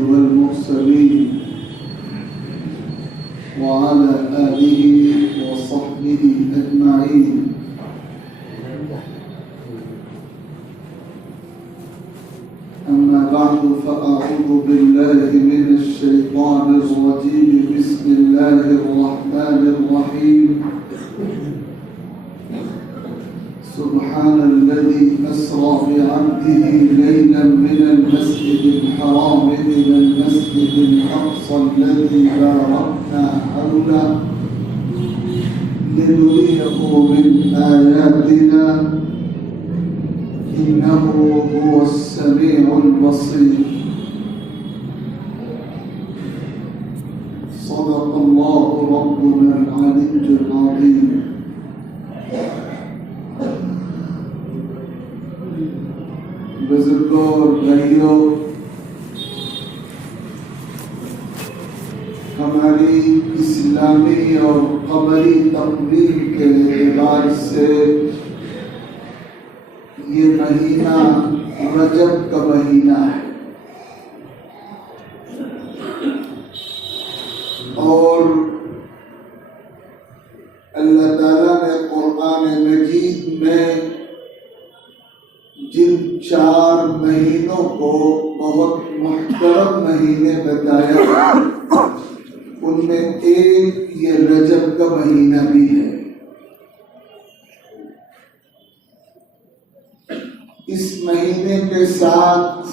والمرسلين وعلى آله وصحبه أجمعين. أما بعد فأعوذ بالله من الشيطان الرجيم. بسم الله الرحمن الرحيم. سبحان الذي أسرى بعبده ليلا من المسجد الحرام إلى المسجد الأقصى الذي باركنا حوله لنريه من آياتنا إنه هو السميع البصير. صدق الله ربنا العلي العظيم. بزرگوں اور بھائیوں، ہماری اسلامی اور قمری تقویم کے اعتبار سے یہ مہینہ رجب کا مہینہ ہے، اور اللہ تعالیٰ نے قرآن مجید میں جن 4 مہینوں کو بہت محترم مہینے بتایا، ان میں ایک یہ رجب کا مہینہ بھی ہے۔ اس مہینے کے ساتھ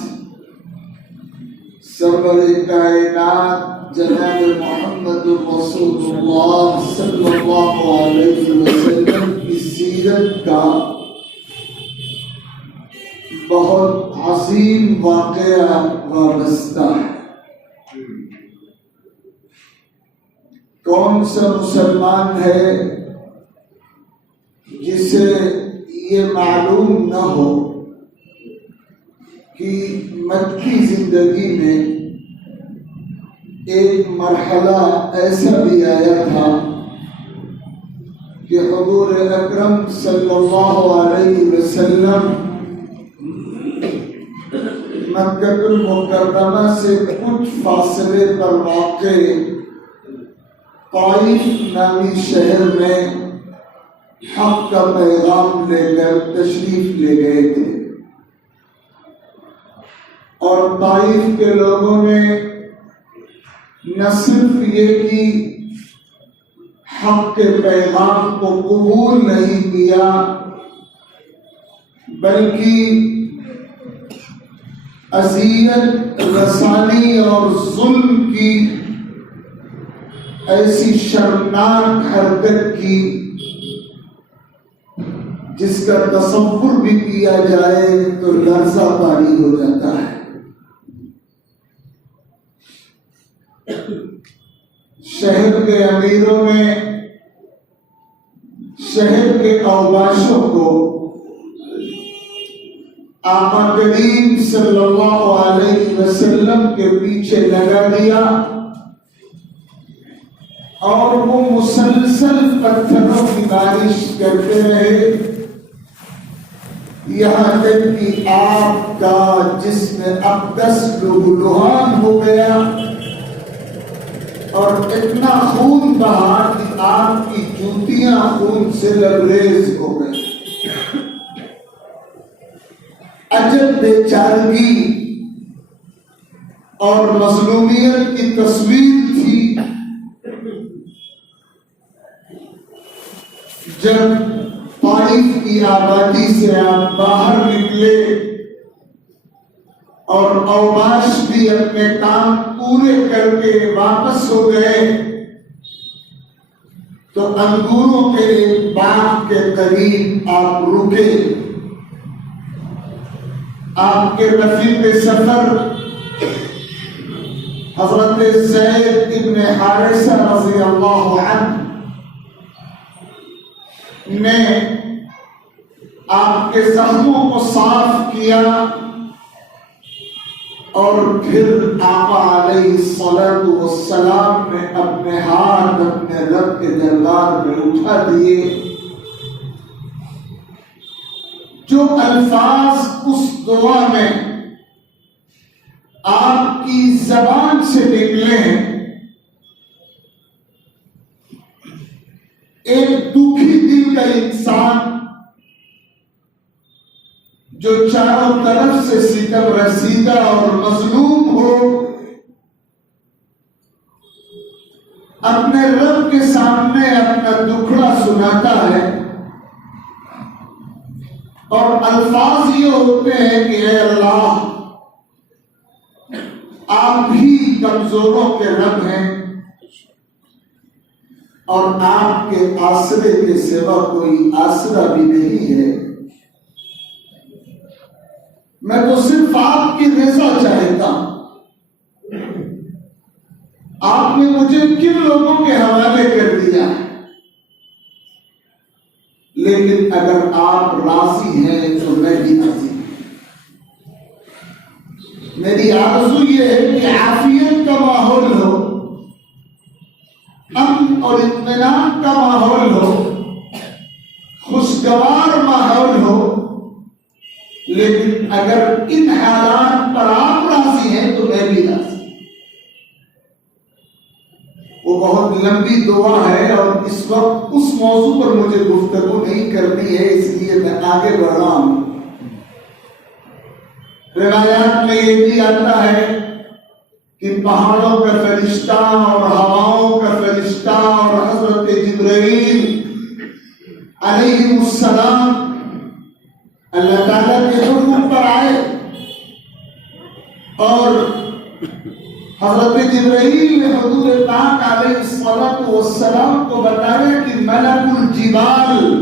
سرور کائنات جناب محمد رسول اللہ صلی اللہ علیہ وسلم کی سیرت کا بہت عظیم واقعہ وابستہ ہے۔ کون سا مسلمان ہے جسے یہ معلوم نہ ہو کہ مکی زندگی میں ایک مرحلہ ایسا بھی آیا تھا کہ حضور اکرم صلی اللہ علیہ وسلم مکہ المکرمہ سے کچھ فاصلے پر واقع طائف نامی شہر میں حق کا پیغام لے کر تشریف لے گئے تھے، اور طائف کے لوگوں نے نہ صرف یہ کہ حق کے پیغام کو قبول نہیں کیا، بلکہ اذیت رسانی اور ظلم کی ایسی شرمناک حرکت کی جس کا تصور بھی کیا جائے تو لرزہ طاری ہو جاتا ہے۔ شہر کے امیروں نے شہر کے اوباشوں کو آقا کریم صلی اللہ علیہ وسلم کے پیچھے لگا دیا، اور وہ مسلسل پتھروں کی بارش کرتے رہے، یہاں تک کہ آپ کا جسم اقدس لہولہان ہو گیا اور اتنا خون بہا کہ آپ کی جوتیاں خون سے لبریز ہو گئی۔ عجب بے چارگی اور مظلومیت کی تصویر تھی جب طائف کی آبادی سے آپ باہر نکلے اور اوباش بھی اپنے کام پورے کر کے واپس ہو گئے، تو انگوروں کے باغ کے قریب آپ رکے۔ آپ کے رفیق سفر حضرت زید ابن حارثہ رضی اللہ عنہ نے آپ کے زخموں کو صاف کیا، اور پھر آقا علیہ الصلوۃ والسلام نے اپنے ہاتھ اپنے رب کے دربار میں اٹھا دیے۔ جو الفاظ اس دعا میں آپ کی زبان سے نکلیں ایک دکھی دل کا انسان جو چاروں طرف سے ستم رسیدہ اور مظلوم ہو، اپنے رب کے سامنے اپنا دکھڑا سناتا ہے اور الفاظ یہ ہوتے ہیں کہ اے اللہ، آپ ہی کمزوروں کے رب ہیں اور آپ کے آسرے کے سوا کوئی آسرا بھی نہیں ہے، میں تو صرف آپ کی رضا چاہتا ہوں۔ آپ نے مجھے کن لوگوں کے حوالے کر دیا ہے، لیکن اگر آپ راضی ہیں تو میں بھی راضی ہوں۔ میری آرزو یہ ہے کہ عافیت کا ماحول ہو، امن اور اطمینان کا ماحول ہو، خوشگوار ماحول ہو، لیکن اگر ان حالات پر آپ راضی ہیں تو میں بھی راضی ہوں۔ وہ بہت لمبی دعا ہے اور اس وقت اس موضوع پر مجھے گفتگو نہیں کرنی ہے، اس لیے میں آگے بڑھ رہا ہوں۔ روایات میں یہ بھی آتا ہے کہ پہاڑوں کا فرشتہ اور ہواؤں کا فرشتہ اور حضرت جبرائیل علیہ السلام اللہ تعالیٰ کے حکم پر آئے اور حضرت جبرائیل نے حضور پاک علیہ السلام کو بتایا کہ ملک الجبال،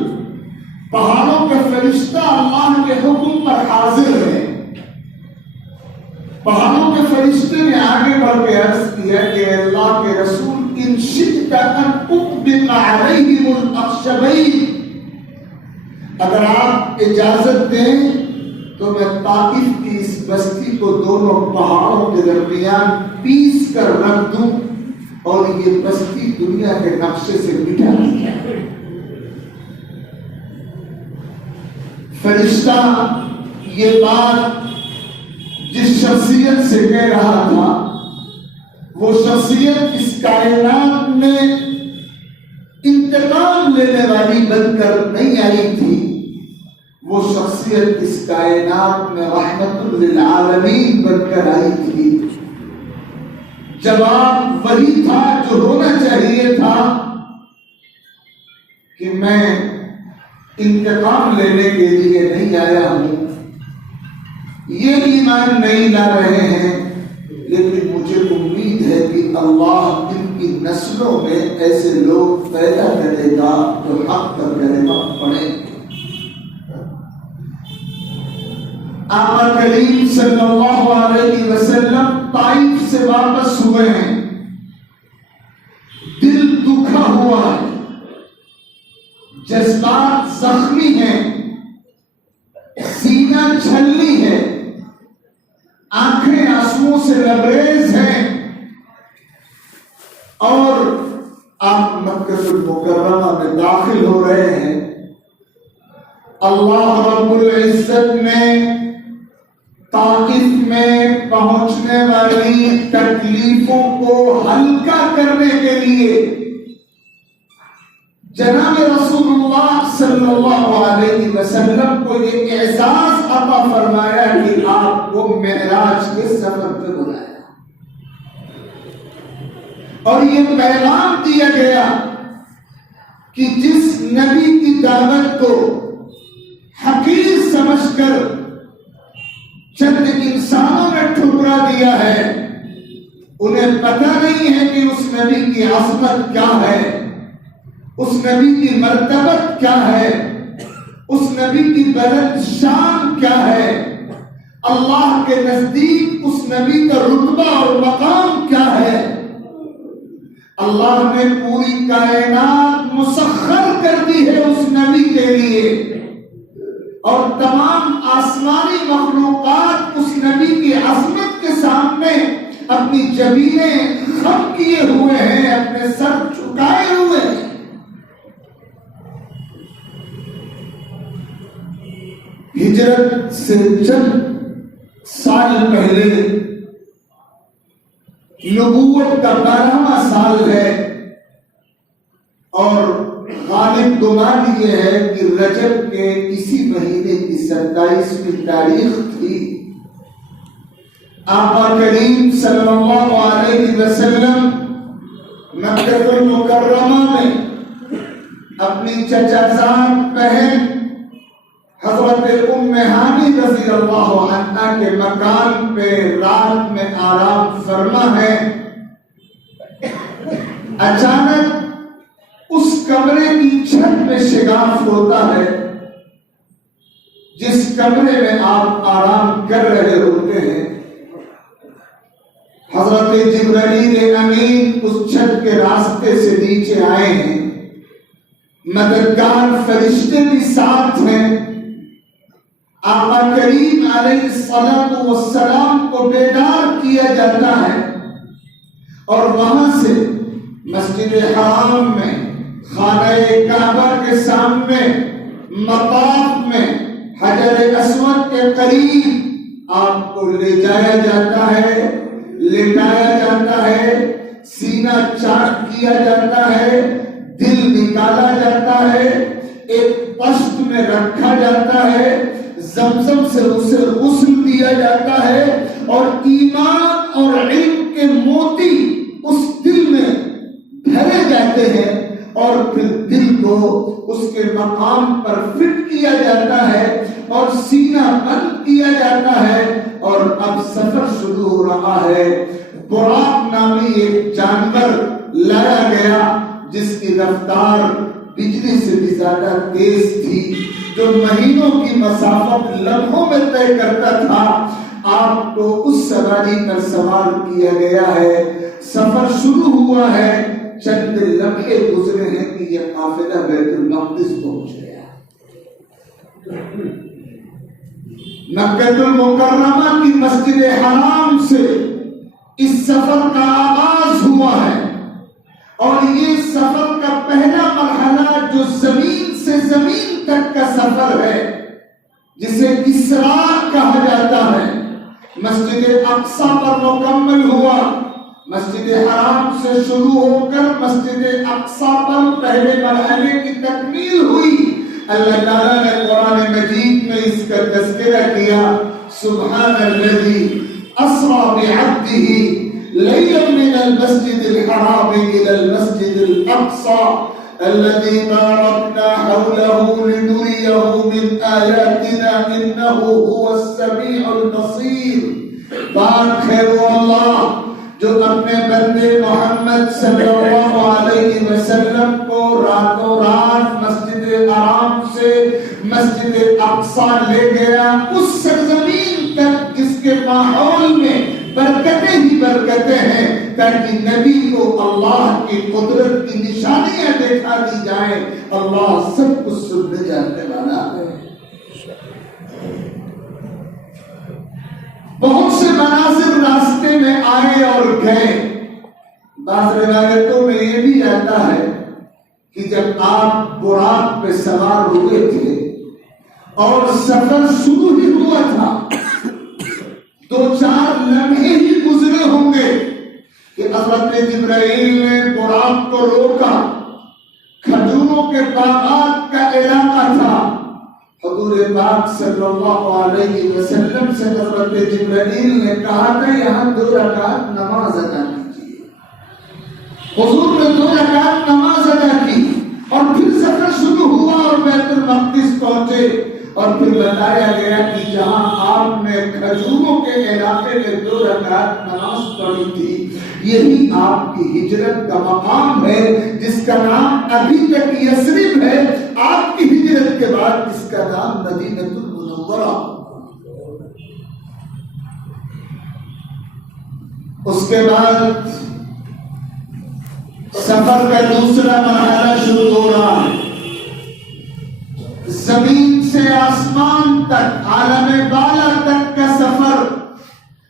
پہاڑوں کا فرشتہ اللہ کے حکم پر حاضر ہے۔ پہاڑوں کے فرشتے نے آگے بڑھ کے عرض کیا کہ اللہ کے رسول، ان شئت ان اطبق علیہم الاخشبین، اگر آپ اجازت دیں تو میں طائف کی اس بستی کو دونوں پہاڑوں کے درمیان پیس کر رکھ دوں اور یہ بستی دنیا کے نقشے سے مٹا دی جائے۔ فرشتہ یہ بات جس شخصیت سے کہہ رہا تھا، وہ شخصیت اس کائنات میں انتقام لینے والی بن کر نہیں آئی تھی، وہ شخصیت اس کائنات میں رحمت للعالمین بن کر آئی تھی۔ جواب وہی تھا جو ہونا چاہیے تھا کہ میں انتقام لینے کے لیے نہیں آیا ہوں، یہ ایمان نہیں لا رہے ہیں، لیکن مجھے امید ہے کہ اللہ ان کی نسلوں میں ایسے لوگ پیدا کرے گا جو حق کا کلمہ پڑھیں۔ آقا کریم صلی اللہ علیہ وسلم طائف سے واپس ہوئے ہیں، دل دکھا ہوا ہے، جذبات زخمی ہیں، سینہ چھلنی ہے، آنکھیں آنسوؤں سے لبریز ہیں، اور آپ مکہ المکرمہ میں داخل ہو رہے ہیں۔ اللہ رب العزت نے طائف میں پہنچنے والی تکلیفوں کو ہلکا کرنے کے لیے جناب رسول اللہ صلی اللہ علیہ وسلم کو یہ اعزاز عطا فرمایا کہ آپ کو معراج کے سفر پہ بلایا اور یہ پیغام دیا گیا کہ جس نبی کی دعوت کو حقیر سمجھ کر چند انسانوں نے ٹھکرا دیا ہے، انہیں پتہ نہیں ہے کہ اس نبی کی عظمت کیا ہے، اس نبی کی مرتبت کیا ہے، اس نبی کی بلند شان کیا ہے، اللہ کے نزدیک اس نبی کا رتبہ اور مقام کیا ہے۔ اللہ نے پوری کائنات مسخر کر دی ہے اس نبی کے لیے، اور تمام آسمانی مخلوقات اس نبی کی عظمت کے سامنے اپنی جبینیں خم کیے ہوئے ہیں، اپنے سر جھکائے ہوئے ہیں۔ ہجرت سے چند سال پہلے نبوت کا 12واں سال ہے اور غالب گمان یہ ہے کہ رجب کے اسی مہینے کی 27ویں تاریخ تھی۔ آقا کریم صلی اللہ علیہ وسلم مکہ المکرمہ میں اپنی چچا زاد بہن حضرت ام ہانی رضی اللہ عنہا کے مکان پہ رات میں آرام فرما ہے۔ اچانک اس کمرے کی چھت میں شگاف ہوتا ہے جس کمرے میں آپ آرام کر رہے ہوتے ہیں۔ حضرت جبرائیل امین اس چھت کے راستے سے نیچے آئے ہیں، مددگار فرشتے بھی ساتھ ہیں۔ آقا کریم علیہ الصلوۃ والسلام کو بیدار کیا جاتا ہے اور وہاں سے مسجد حرام میں خانہ کعبہ کے سامنے مطاف میں حجر اسود کے قریب آپ کو لے جایا جاتا ہے، لٹایا جاتا ہے، سینہ چاک کیا جاتا ہے، دل نکالا جاتا ہے، ایک پشت میں رکھا جاتا ہے، زمزم سے اسے غسل دیا جاتا ہے اور ایمان اور علم کے موتی اس دل میں بھرے جاتے ہیں اور پھر دل کو اس کے مقام پر فٹ کیا جاتا ہے اور سینہ بند کیا جاتا ہے اور اب سفر شروع ہو رہا ہے۔ براق نامی ایک جانور لایا گیا جس کی رفتار بجلی سے بھی زیادہ تیز تھی، جو مہینوں کی مسافت لمحوں میں طے کرتا تھا۔ آپ کو اس سواری پر سوار کیا گیا ہے، سفر شروع ہوا ہے، چند لمحے گزرے ہیں کہ یہ قافلہ بیت المقدس پہنچ گیا۔ مکہ المکرمہ کی مسجد حرام سے اس سفر کا آغاز ہوا ہے اور یہ سفر کا پہلا مرحلہ جو زمین سے زمین تک کا سفر ہے جسے اسراء کہا جاتا ہے، مسجد اقصی پر مکمل ہوا۔ مسجد حرام سے شروع ہو کر مسجد اقصی پر پہلے مرحلے کی تکمیل ہوئی۔ اللہ تعالیٰ نے قرآن مجید میں اس کا تذکرہ کیا، سبحان الذی اسریٰ بعبدہ لیلا من المسجد الحرام الى المسجد الاقصى الذي باركنا حوله لنريه من آياتنا إنه هو السميع البصير۔ پاک ہے وہ اللہ جو اپنے بندے محمد صلی اللہ علیہ وسلم کو راتوں رات مسجد حرام سے مسجد اقصی لے گیا، اس سرزمین تک جس کے ماحول میں برکتیں ہی برکتیں ہیں، تاکہ نبی کو اللہ کی قدرت کی نشانیاں دکھا دی جائیں۔ اللہ سب کچھ سننے جاننے والا ہے۔ بہت سے مناظر راستے میں آئے اور گئے۔ بعض روایتوں میں یہ بھی آتا ہے کہ جب آپ براق پہ سوار ہوئے تھے اور سفر شروع ہی ہوا تھا، 2-4 لمحے ہی گزرے ہوں گے کہ حضرت جبرائیل نے براق کو روکا۔ کھجوروں کے باغات کا علاقہ تھا۔ حضور پاک صلی اللہ علیہ وسلم سے حضرت جبرائیل نے کہا تھا یہاں 2 رکعت نماز ادا کیجیے۔ حضور نے 2 رکعت نماز ادا کی اور پھر سفر شروع ہوا اور بیت المقدس پہنچے اور پھر بتایا گیا کہ جہاں آپ نے کھجوروں کے علاقے میں 2 رکعت نماز پڑھی تھی، یہی آپ کی ہجرت کا مقام ہے جس کا نام ابھی تک یثرب ہے۔ آپ کی ہجرت کے بعد اس کا نام مدینہ المنورہ۔ اس کے بعد سفر کا دوسرا مرحلہ شروع ہو رہا ہے۔ زمین سے آسمان تک، عالم بالا تک کا سفر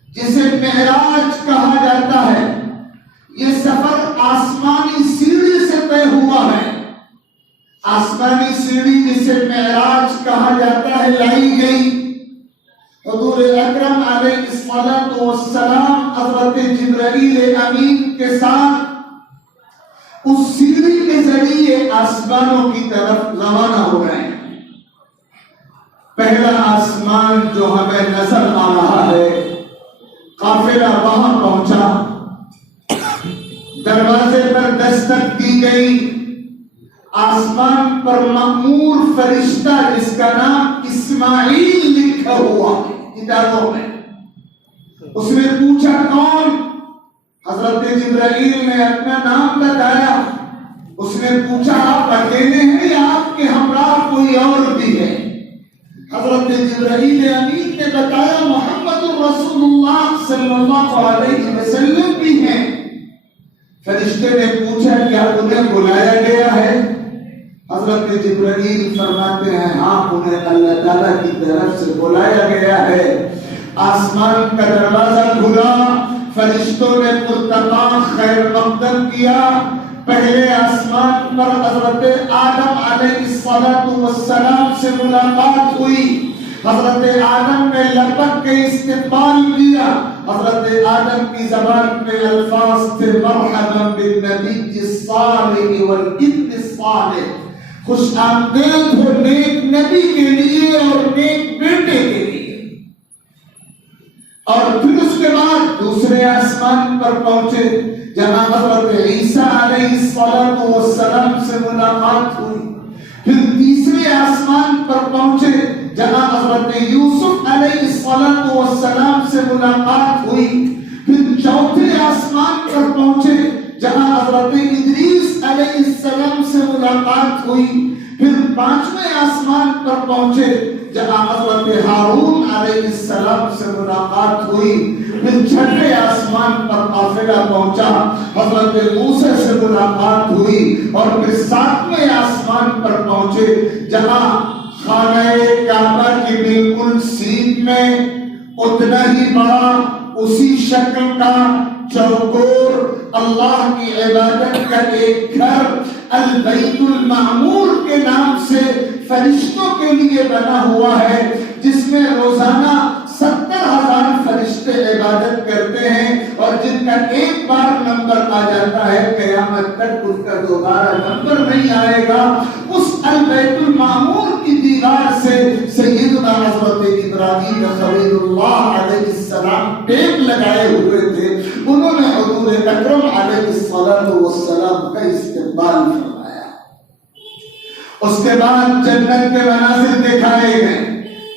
جسے معراج کہا جاتا ہے، یہ سفر آسمانی سیڑھی سے طے ہوا ہے۔ آسمانی سیڑھی جسے معراج کہا جاتا ہے لائی گئی حضور اکرم علیہ الصلوۃ والسلام حضرت جبرائیل امین کے ساتھ اس سیڑھی کے ذریعے آسمانوں کی طرف روانہ ہو رہے ہیں۔ پہلا آسمان جو ہمیں نظر آ رہا ہے، قافلہ وہاں پہنچا، دروازے پر دستک دی گئی، آسمان پر مأمور فرشتہ جس کا نام اسماعیل لکھا ہوا کتابوں میں، اس نے پوچھا کون؟ حضرت جبرائیل نے اپنا نام بتایا۔ اس نے پوچھا آپ اکیلے ہیں یا آپ کے ہمراہ کوئی اور بھی ہے؟ حضرت جبرائیل امین نے بتایا محمد رسول اللہ صلی اللہ علیہ وسلم بھی ہیں۔ فرشتے نے پوچھا کیا انہیں بلایا گیا ہے؟ حضرت جبرائیل فرماتے ہیں ہاں، انہیں اللہ تعالیٰ کی طرف سے بلایا گیا ہے۔ آسمان کا دروازہ کھلا، فرشتوں نے پرتپاک خیر مقدم کیا۔ پہلے آسمان پر حضرت آدم علیہ السلام سے ملاقات ہوئی۔ حضرت آدم نے لپک کے استقبال کیا۔ حضرت آدم کی زبان میں الفاظ تھے مرحبا بالنبی الصالح والابن الصالح، خوش آمدید ہو نیک نبی کے لیے اور نیک بیٹے کے لیے۔ اور پھر اس کے بعد دوسرے آسمان پر پہنچے جہاں حضرت عیسیٰ علیہ السلام سے ملاقات ہوئی۔ پھر تیسرے آسمان پر پہنچے جہاں حضرت یوسف علیہ السلام سے ملاقات ہوئی۔ پھر چوتھے آسمان پر پہنچے جہاں حضرت ادریس علیہ السلام سے ملاقات ہوئی۔ پھر پانچویں آسمان پر پہنچے جہاں حضرت ہارون علیہ السلام سے ملاقات ہوئی۔ پھر چھٹے آسمان پر قافلہ پہنچا، حضرت موسیٰ سے ملاقات ہوئی۔ اور پھر ساتویں آسمان پر پہنچے جہاں خانہ کعبہ کی بالکل سیدھ میں اتنا ہی بڑا اسی شکل کا چوکور اللہ کی عبادت کا ایک گھر البیت المعمور کے نام سے فرشتوں کے لیے بنا ہوا ہے، جس میں روزانہ 70,000 فرشتے عبادت کرتے ہیں، اور جن کا ایک بار نمبر آ جاتا ہے قیامت تک ان کا دوبارہ نمبر نہیں آئے گا۔ اس البیت المعمور کی دیوار سے سیدنا حضرت ابراہیم خلیل اللہ علیہ السلام ٹیپ لگائے ہوئے تھے، انہوں نے حضور اکرم علیہ السلام کا استقبال فرمایا۔ اس کے بعد جنت کے مناظر دکھائے گئے،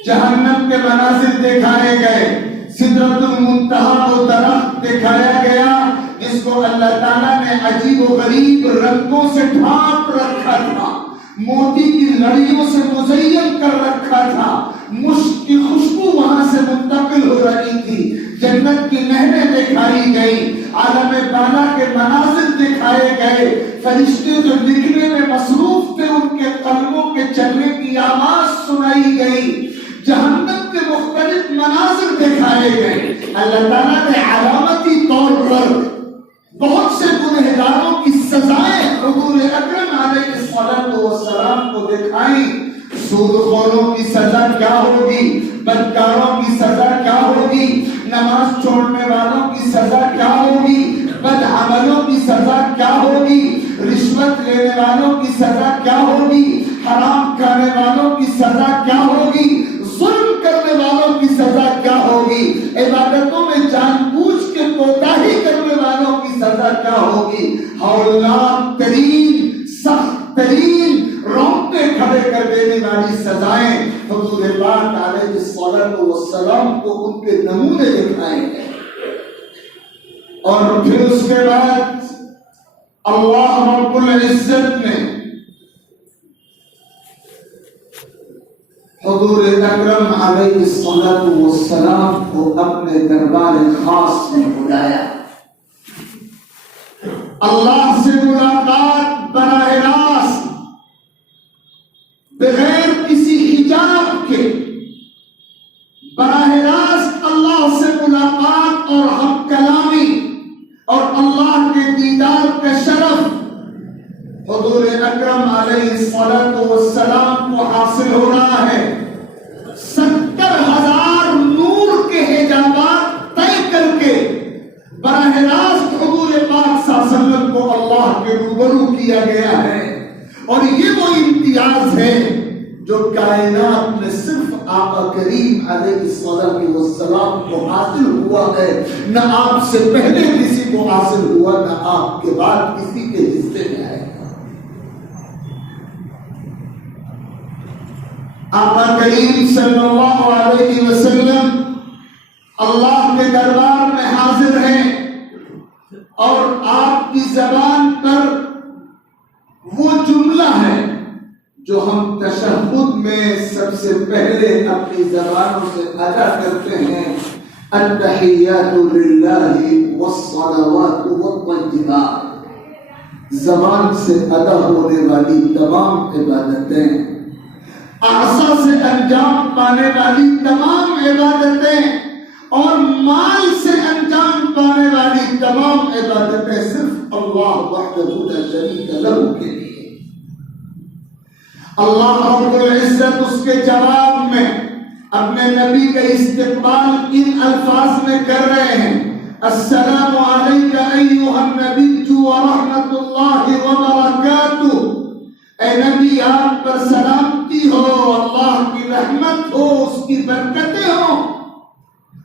جہنم کے مناظر دکھائے گئے، سدرۃ المنتہا کو درخت دکھایا گیا جس کو اللہ تعالیٰ نے عجیب و غریب رنگوں سے ڈھانپ رکھا تھا، موتی کی لڑیوں سے مزین کر رکھا تھا، مشک کی خوشبو وہاں سے منتقل ہو رہی تھی، جنت کی نہریں دکھائی گئی، عالم بالا کے مناظر دکھائے گئے، فرشتے جو لکھنے میں مصروف تھے ان کے قلموں کے چلنے کی آواز سنائی گئی، جہنم کے مختلف مناظر دکھائے گئے۔ اللہ تعالیٰ نے علامتی طور پر بہت سے گنہگاروں کی سزائیں حضور اکرم علیہ السلام کو دکھائیں۔ سود خوروں کی سزا کیا ہوگی، بدکاروں کی سزا کیا ہوگی، نماز چھوڑنے والوں کی سزا کیا ہوگی، بد عملوں کی سزا کیا ہوگی، رشوت لینے والوں کی سزا کیا ہوگی، حرام کھانے والوں کی سزا کیا ہوگی، ظلم کرنے والوں کی سزا کیا ہوگی، عبادتوں میں جان بوجھ کے کوتاہی کرنے والوں کی سزا کیا ہوگی۔ ہولناک ترین، سخت ترین، رونگٹے کھڑے کر دینے والی سزائیں حضور پاک علیہ السلام کو ان کے نمونے دکھائے گئے۔ اور پھر اس کے بعد اللہ رب العزت نے حضور اکرم علیہ السلام کو اپنے دربار خاص میں بلایا۔ اللہ سے ملاقات براہ راست، بغیر کسی حجاب کے، براہ راست اللہ سے ملاقات اور ہم کلامی اور اللہ کے دیدار کا شرف حضور اکرم علیہ السلام کو حاصل ہو رہا ہے۔ 70,000 براہ راست حضور پاک صلی اللہ علیہ وسلم کو اللہ کے روبرو کیا گیا ہے، اور یہ وہ امتیاز ہے جو کائنات میں صرف آقا کریم علیہ السلام کو حاصل ہوا ہے، نہ آپ سے پہلے کسی کو حاصل ہوا، نہ آپ کے بعد کسی کے حصے میں آئے گا۔ آقا کریم صلی اللہ علیہ وسلم اللہ کے دربار میں حاضر ہیں، اور آپ کی زبان پر وہ جملہ ہے جو ہم تشہد میں سب سے پہلے اپنی زبانوں سے ادا کرتے ہیں، التحیات للہ والصلوات والطیبات۔ زبان سے ادا ہونے والی تمام عبادتیں، اعضاء سے انجام پانے والی تمام عبادتیں، اور مال سے انجام پانے والی تمام عبادتیں صرف اللہ وحدہ لا شریک لہ کے لیے۔ اللہ رب العزت اس کے جواب میں اپنے نبی کا استقبال ان الفاظ میں کر رہے ہیں، السلام علیک ایھا النبی ورحمۃ اللہ وبرکاتہ۔ اے نبی، آپ پر سلامتی ہو، اللہ کی رحمت ہو، اس کی برکتیں ہوں۔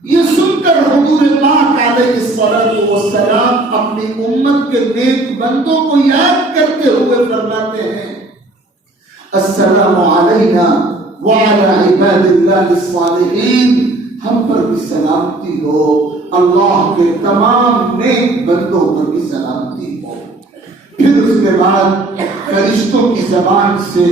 یہ سن کر حضور پاک علیہ السلام اپنی امت کے نیک بندوں کو یاد کرتے ہوئے فرماتے ہیں، السلام علینا وعلی عباد اللہ الصالحین۔ ہم پر بھی سلامتی ہو، اللہ کے تمام نیک بندوں پر بھی سلامتی ہو۔ پھر اس کے بعد فرشتوں کی زبان سے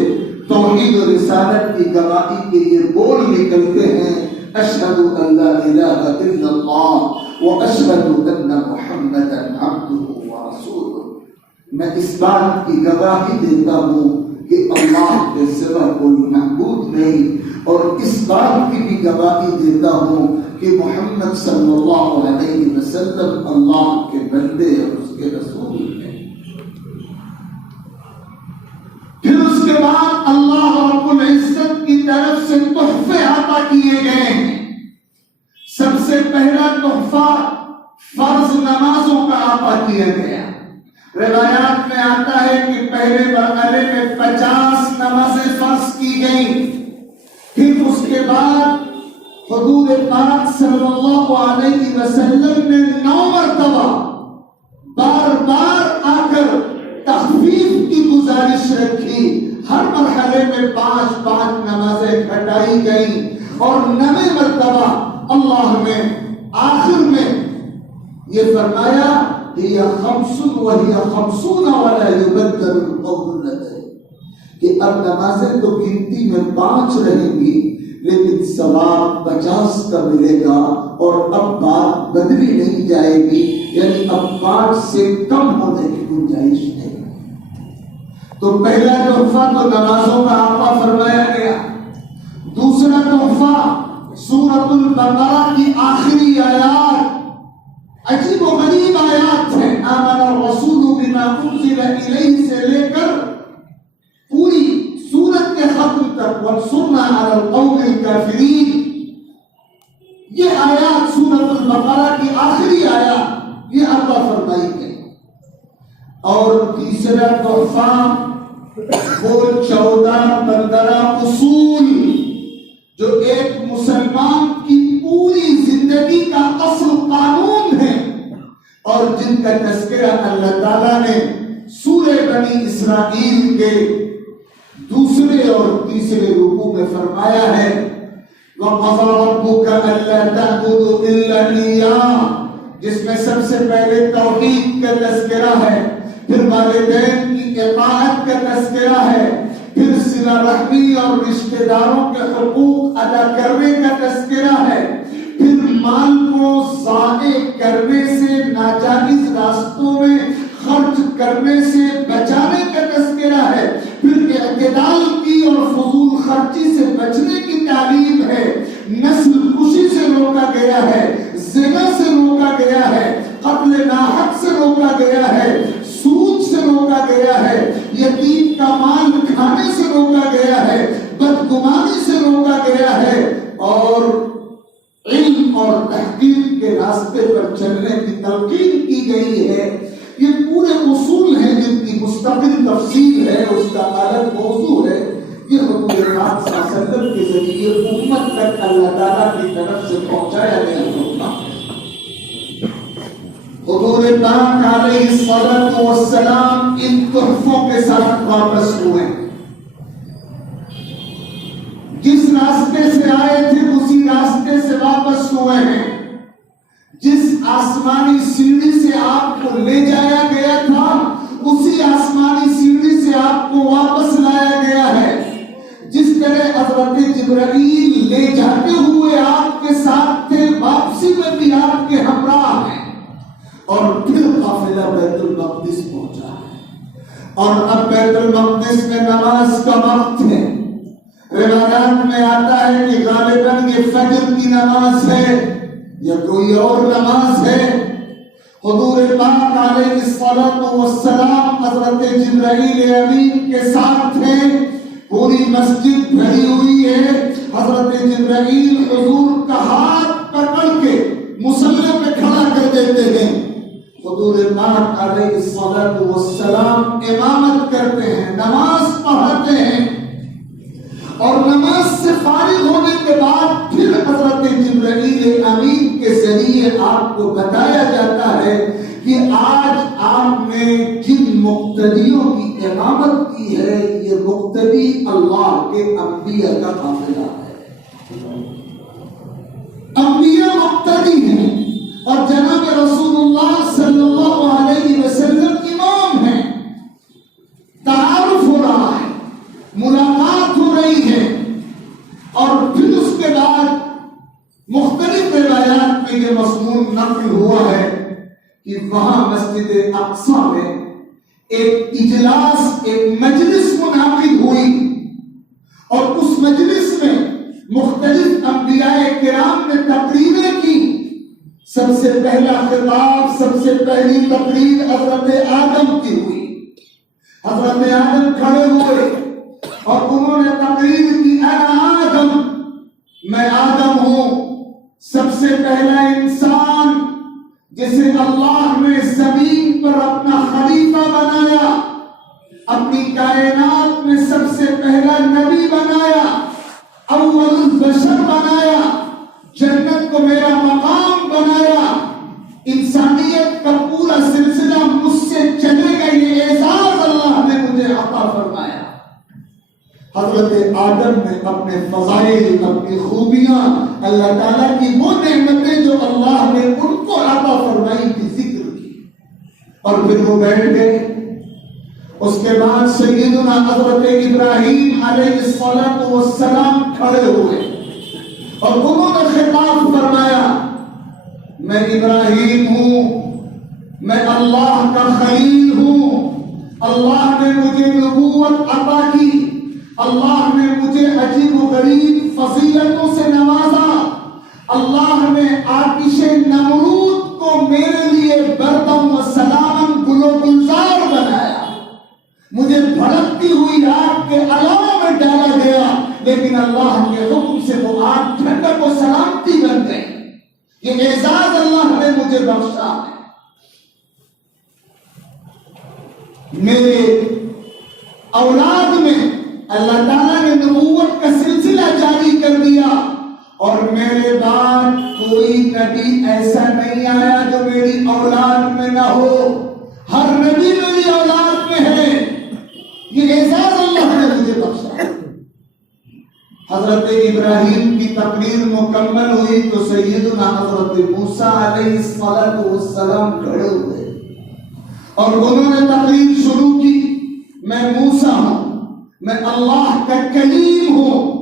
توحید و رسالت کی گواہی کے یہ بول نکلتے ہیں، اشہد ان لا الہ الا اللہ واشہد ان محمدا عبدہ ورسولہ۔ میں اس بات کی گواہی دیتا ہوں کہ اللہ کے سوا کوئی معبود نہیں، اور اس بات کی بھی گواہی دیتا ہوں کہ محمد صلی اللہ علیہ وسلم اللہ کے بندے اور اس کے رسول ہیں۔ پھر اس کے بعد اللہ رب العزت کی طرف سے تحفے عطا کیے گئے ہیں۔ سب سے پہلا تحفہ فرض نمازوں کا عطا کیا گیا۔ روایات میں آتا ہے کہ پہلے مرحلے میں 50 نمازیں فرض کی گئیں، پھر اس کے بعد حضور پاک صلی اللہ علیہ وسلم نے 9 مرتبہ بار بار آ کر تخفیف کی گزارش رکھی۔ ہر مرحلے میں 5 نمازیں گھٹائی گئیں، اور 9 مرتبہ اللہ نے آخر میں یہ فرمایا کہ اب نمازیں تو گنتی میں 5 رہیں گی، لیکن ثواب 50 کا ملے گا، اور اب بات بدلی نہیں جائے گی، یعنی اب 5 سے کم ہونے کی گنجائش نہیں۔ تو پہلا تحفہ تو نمازوں کا عطا فرمایا گیا۔ دوسرا تحفہ سورۃ البقرہ کی آخری آیات، عجیب و غریب آیات ہیں، آمن الرسول بما انزل الیہ سے لے کر پوری سورت کے ختم تک، وانصرنا علی القوم الکافرین۔ یہ آیات سورۃ البقرہ کی آخری آیات یہ عطا فرمائی گئی۔ اور تیسرا تحفہ وہ 14-15 اصول جو ایک مسلمان کی پوری زندگی کا اصل قانون ہے، اور جن کا تذکرہ اللہ تعالیٰ نے سورہ بنی اسرائیل کے 2 اور 3 رکوع میں فرمایا ہے، وَقَضَىٰ رَبُّكَ أَلَّا تَعْبُدُوا إِلَّا إِيَّاهُ، جس میں سب سے پہلے توحید کا تذکرہ ہے، پھر والدین کی اطاعت کا تذکرہ ہے، پھر صلہ رحمی اور رشتہ داروں کے حقوق ادا کرنے کا تذکرہ ہے، پھر مال کو ضائع کرنے سے، ناجائز راستوں میں خرچ کرنے سے بچانے کا تذکرہ ہے، پھر اعتدال کی اور فضول خرچی سے بچنے کی تعلیم ہے، نسل کشی سے روکا گیا ہے، زنا سے روکا گیا ہے، قتل ناحق سے روکا گیا ہے، سود سے روکا گیا ہے، یتیم کا مال کھانے سے روکا گیا ہے، بدگمانی سے روکا گیا ہے، اور علم اور تحقیق کے کے راستے پر چلنے کی تلقین کی گئی ہے. یہ پورے اصول ہیں جن کی مستقل تفصیل ہے، اس کا الگ موضوع ہے. یہ حضور پاک صلی اللہ علیہ وسلم کے ذریعے امت تک اللہ تعالیٰ کی طرف سے پہنچایا گیا ہوتا ہے. حضور پاک علیہ الصلوۃ والسلام ان تحفوں کے ساتھ واپس ہوئے. جس راستے سے آئے تھے اسی راستے سے واپس ہوئے ہیں. جس آسمانی سیڑھی سے آپ کو لے جایا گیا تھا اسی آسمانی سیڑھی سے آپ کو واپس لایا گیا ہے. جس طرح حضرت جبرائیل لے جاتے ہوئے آپ کے ساتھ تھے، واپسی میں بھی آپ کے ہمراہ ہیں. اور پھر قافلہ بیت المقدس پہنچا ہے، اور اب بیت المقدس میں نماز کا وقت ہے. روایات میں آتا ہے کہ غالباً یہ فجر کی نماز ہے یا کوئی اور نماز ہے. حضور پاک علیہ الصلوۃ والسلام حضرت جبرائیل امین کے ساتھ تھے. پوری مسجد بھری ہوئی ہے. حضرت جبرائیل حضور کا ہاتھ پکڑ کے مصلی پہ کھڑا کر دیتے ہیں. حضور پاک علیہ الصلوۃ والسلام امامت کرتے ہیں، نماز پڑھاتے ہیں. اور نماز سے فارغ ہونے کے بعد پھر حضرت جبرائیل امین کے ذریعے آپ کو بتایا جاتا ہے کہ آج آپ نے جن مقتدیوں کی امامت کی ہے یہ مقتدی اللہ کے انبیاء کا قافلہ ہے. انبیاء مقتدی ہیں اور جناب رسول اللہ صلی اللہ علیہ وسلم امام ہیں. تعارف ہو رہا ہے، ملاقات ہو رہی ہے. اور پھر اس کے بعد مختلف روایات میں یہ مضمون نقل ہوا ہے کہ وہاں مسجد اقصی میں ایک اجلاس، ایک مجلس منعقد ہوئی. اور اس مجلس میں مختلف انبیاء کرام نے تقریریں کی. سب سے پہلا خطاب، سب سے پہلی تقریر حضرت آدم کی ہوئی. حضرت آدم کھڑے ہوئے اور انہوں نے تقریر کی، انا آدم، میں آدم ہوں، سب سے پہلا انسان جسے اللہ نے زمین پر اپنا خلیفہ بنایا، اپنی کائنات میں سب سے پہلا نبی بنایا، اول البشر بنایا، جنت کو میرا مقام بنایا، انسانیت کا پورا سلسلہ مجھ سے چلے گا، یہ اعزاز اللہ نے مجھے عطا فرمایا. حضرت آدم نے اپنے فضائل، اپنی خوبیاں، اللہ تعالیٰ کی وہ نعمتیں جو اللہ نے ان کو عطا فرمائی کی ذکر کی. اور پھر وہ بیٹھ گئے. اس کے بعد سیدنا حضرت ابراہیم علیہ الصلوۃ والسلام کھڑے ہوئے اور انہوں نے خطاب فرمایا، میں ابراہیم ہوں، میں اللہ کا خلیل ہوں. اللہ نے مجھے نبوت عطا کی، اللہ نے مجھے عجیب و غریب فضیلتوں سے نوازا. اللہ نے آتش نمرود کو میرے لیے بردم و سلام گل و گلزار بنایا. مجھے بھڑکتی ہوئی آگ کے علاوہ میں ڈالا گیا، لیکن اللہ کے حکم سے وہ آگ ٹھنڈک و سلامتی بن گئی. یہ اعزاز اللہ نے مجھے بخشا ہے. میرے اولاد میں اللہ تعالیٰ نے نبوت کا سلسلہ جاری کر دیا، اور میرے بعد کوئی نبی ایسا نہیں آیا جو میری اولاد میں نہ ہو. ہر نبی میری اولاد میں ہے. یہ اعزاز اللہ نے مجھے بخشا. حضرت ابراہیم کی تقریر مکمل ہوئی تو سیدنا حضرت موسیٰ علیہ السلام کھڑے ہوئے اور انہوں نے تقریر شروع کی. میں موسیٰ ہوں، میں اللہ کا کلیم ہوں.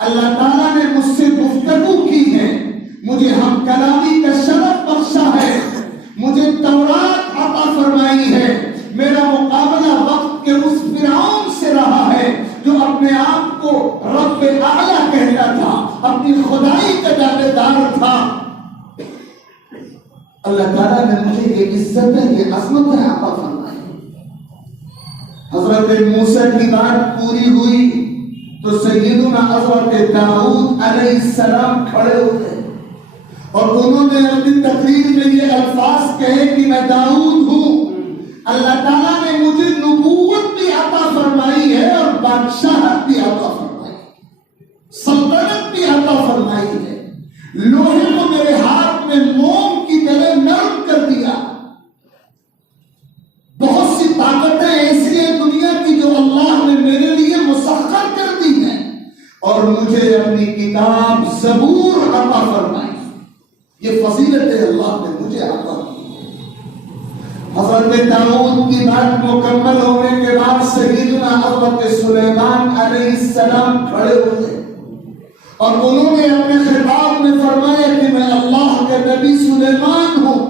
اللہ تعالیٰ نے مجھ سے گفتگو کی ہے، مجھے ہم کلامی کا شرف بخشا ہے، مجھے تورات عطا فرمائی ہے. میرا مقابلہ وقت کے اس فرعون سے رہا ہے جو اپنے آپ کو رب اعلیٰ کہتا تھا، اپنی خدائی کا دعویدار تھا. اللہ تعالیٰ نے مجھے یہ عزت ہے، یہ عظمت ہے عطا فرمائی. حضرت موسیٰ کی بات پوری ہوئی تو سیدنا حضرت داؤد علیہ السلام کھڑے ہوئے اور انہوں نے اپنی تقریر میں یہ الفاظ کہے کہ میں داؤد ہوں، اللہ تعالیٰ نے مجھے نبوت بھی عطا فرمائی ہے اور بادشاہت بھی عطا فرمائی ہے، سلطنت بھی عطا فرمائی ہے، لوہے کو میرے ہاتھ میں موم کی طرح نرم کر دیا، بہت سی طاقتیں ایسی ہیں دنیا کی جو اللہ نے میرے لیے مسخر کر دی ہیں، اور مجھے اپنی کتاب زبور عطا فرمائی، یہ فضیلت اللہ نے مجھے عطا کی۔ حضرت داؤد کی بات مکمل ہونے کے بعد سیدنا حضرت سلیمان علیہ السلام کھڑے ہوئے اور انہوں نے اپنے خطاب میں فرمایا کہ میں اللہ کے نبی سلیمان ہوں،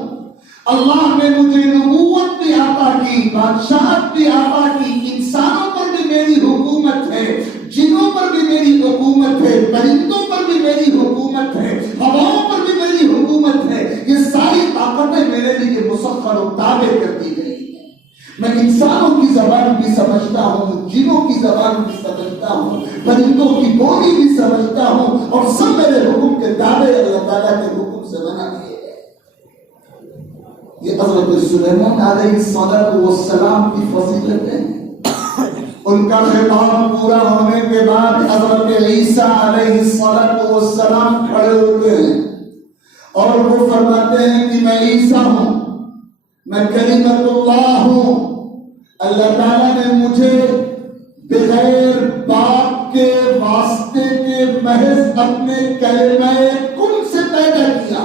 اللہ نے مجھے نبوت بھی عطا کی، بادشاہت بھی عطا کی، انسانوں پر بھی میری حکومت ہے، جنوں پر بھی میری حکومت ہے، پرندوں پر بھی میری حکومت ہے، ہواؤں پر بھی میری حکومت ہے، یہ ساری طاقتیں میرے لیے مسخر و تابع کر دی گئی ہیں، میں انسانوں کی زبان بھی سمجھتا ہوں، جنوں کی زبان بھی سمجھتا ہوں، پرندوں کی بولی بھی سمجھتا ہوں، اور سب میرے حکم کے تابع اللہ تعالیٰ کے حکم سے بنا دیے گئے۔ یہ حضرت سلیمان علیہ السلام کی فضیلت ہے۔ ان کا خطاب پورا ہونے کے بعد حضرت عیسیٰ علیہ السلام کھڑے ہوتے ہیں اور وہ فرماتے ہیں کہ میں عیسیٰ ہوں، میں کلمت اللہ ہوں، اللہ تعالیٰ نے مجھے بغیر باپ کے واسطے کے محض اپنے کلمہ کن سے پیدا کیا،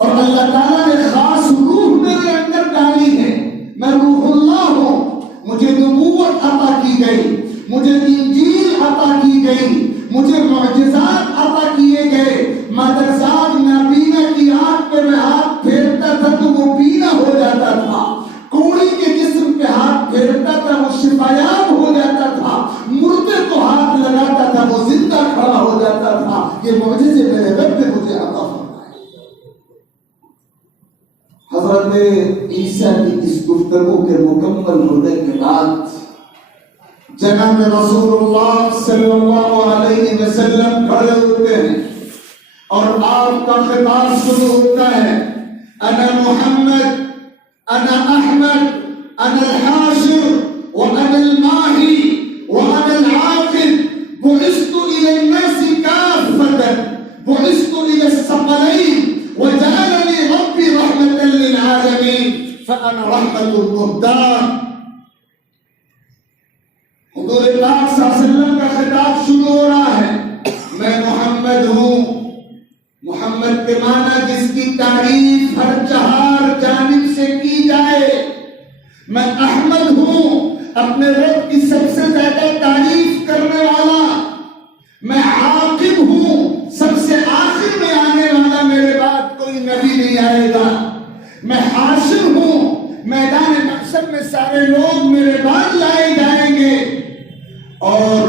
اور اللہ تعالیٰ نے خاص روح میرے اندر ڈالی ہے، میں روح اللہ ہوں، مجھے نبوت عطا کی گئی، مجھے انجیل عطا کی گئی، مجھے معجزات عطا کیے گئے، مدرسات نابینا کی آنکھ پہ میں ہاتھ پھیرتا تھا تو وہ بینا ہو جاتا تھا، کوڑی کے جسم پہ ہاتھ پھیرتا تھا وہ شفایاب ہو جاتا تھا، مردے کو ہاتھ لگاتا تھا وہ زندہ کھڑا ہو جاتا تھا، یہ معجزے میرے رب نے مجھے عطا فرمائے۔ حضرت عیسیٰ کی اس گفتگو کے مکمل ہونے کے بعد جناب رسول اللہ صلی اللہ علیہ وسلم کھڑے ہوتے ہیں اور آپ کا خطاب شروع ہوتا ہے، انا محمد، انا احمد، انا الحاشر وانا الماہی وانا العاقب، بعثت الى الناس کافۃ، بعثت الى الثقلین وجعلني ربي رحمة للعالمين فأنا رحمة المهداة۔ حضور پاک صلی اللہ علیہ وسلم کا خطاب شروع ہو رہا ہے، میں محمد ہوں، محمد کے معنی جس کی تعریف ہر چہار جانب سے کی جائے، میں احمد ہوں، اپنے رب کی سب سے زیادہ تعریف کرنے والا، میں عاقب ہوں، سب سے آخر میں آنے والا، میرے بعد کوئی نبی نہیں آئے گا، میں حاشر ہوں، میدان محشر میں سارے لوگ میرے بعد لائے جائیں گے، اور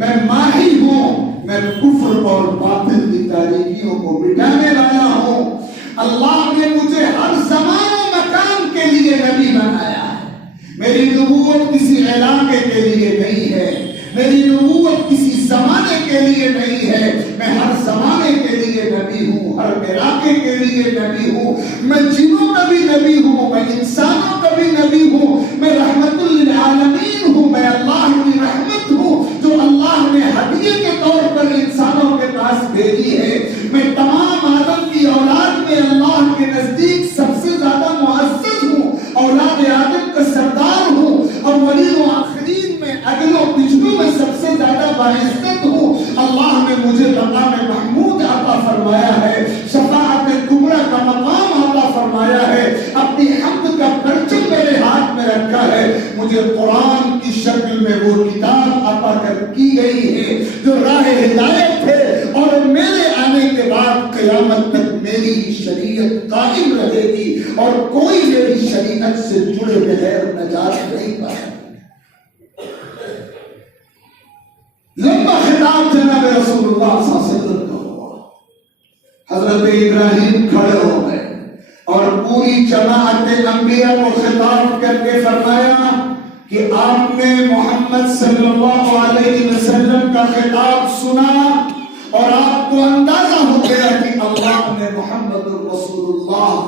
میں ماہی ہوں، میں کفر اور باطل کی تاریکیوں کو مٹانے والا ہوں۔ اللہ نے مجھے ہر زمان و مکان کے لیے نبی بنایا ہے، میری نبوت کسی علاقے کے لیے نہیں ہے، میری نبوت کسی زمانے کے لیے نہیں ہے، میں ہر زمانے کے لیے نبی ہوں، ہر علاقے کے لیے نبی ہوں، میں جنوں کا بھی نبی ہوں، میں انسانوں کا بھی نبی ہوں، میں رحمت للعالمین ہوں، میں اللہ کی رحمت ہوں جو اللہ نے ہدیے کے طور پر انسانوں کے پاس بھیجی ہے، میں تمام آدم کی اولاد میں اللہ کے نزدیک سب سے زیادہ معزز ہوں، اولاد آدم کا سردار ہوں، اولین و آخرین میں اگلوں پچھلوں میں سب سے زیادہ باعزت ہوں، اللہ نے مجھے مقام محمود عطا فرمایا ہے، شفاعت کبریٰ کا مقام عطا فرمایا ہے، اپنی حمد کا پرچم میرے ہاتھ میں رکھا ہے، مجھے قرآن کی شکل میں وہ کتاب عطا کی گئی ہے جو راہ ہدایت ہے، اور میرے آنے کے بعد قیامت تک میری شریعت قائم رہے گی اور کوئی میری شریعت سے جڑے بغیر نجات نہیں پائے۔ لمبا خطاب جناب رسول اللہ صلی اللہ علیہ وسلم کا ہوا، حضرت ابراہیم کھڑے ہو گئے اور پوری جماعت انبیاء کو خطاب کر کے فرمایا کہ آپ نے محمد صلی اللہ علیہ وسلم کا خطاب سنا اور آپ کو اندازہ ہو گیا کہ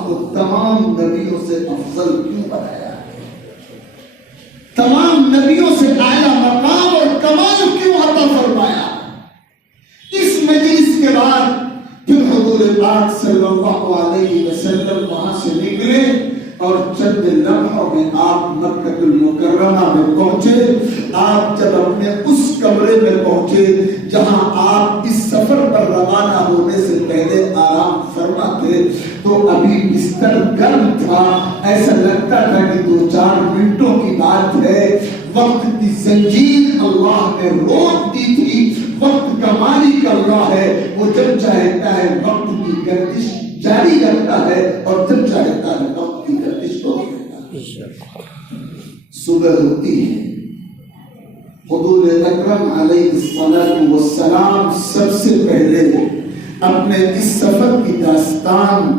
کو تمام نبیوں سے افضل کیوں بنایا ہے؟ تمام نبیوں سے اعلیٰ مقام اور کمال کیوں عطا فرمایا؟ اس مجلس کے بعد پھر حضور پاک صلی اللہ علیہ وسلم وہاں سے نکلے اور چند لمحوں میں آپ مکہ المکرمہ میں پہنچے۔ آپ جب اپنے اس کمرے میں پہنچے جہاں آپ اس سفر پر روانہ ہونے سے پہلے آرام فرما تھے، تو ابھی بستر گرم تھا، ایسا لگتا تھا کہ 2-4 منٹوں کی بات ہے۔ وقت کی زنجیر اللہ نے روک دی تھی۔ وقت کا مالک اللہ ہے، وہ جب چاہتا ہے وقت کی گردش جاری رکھتا ہے اور جب چاہتا ہے وقت کی گردش کو دیتا ہے۔ صبح ہوتی ہے، حضور اکرم علیہ السلام سب سے پہلے اپنے اس سفر کی داستان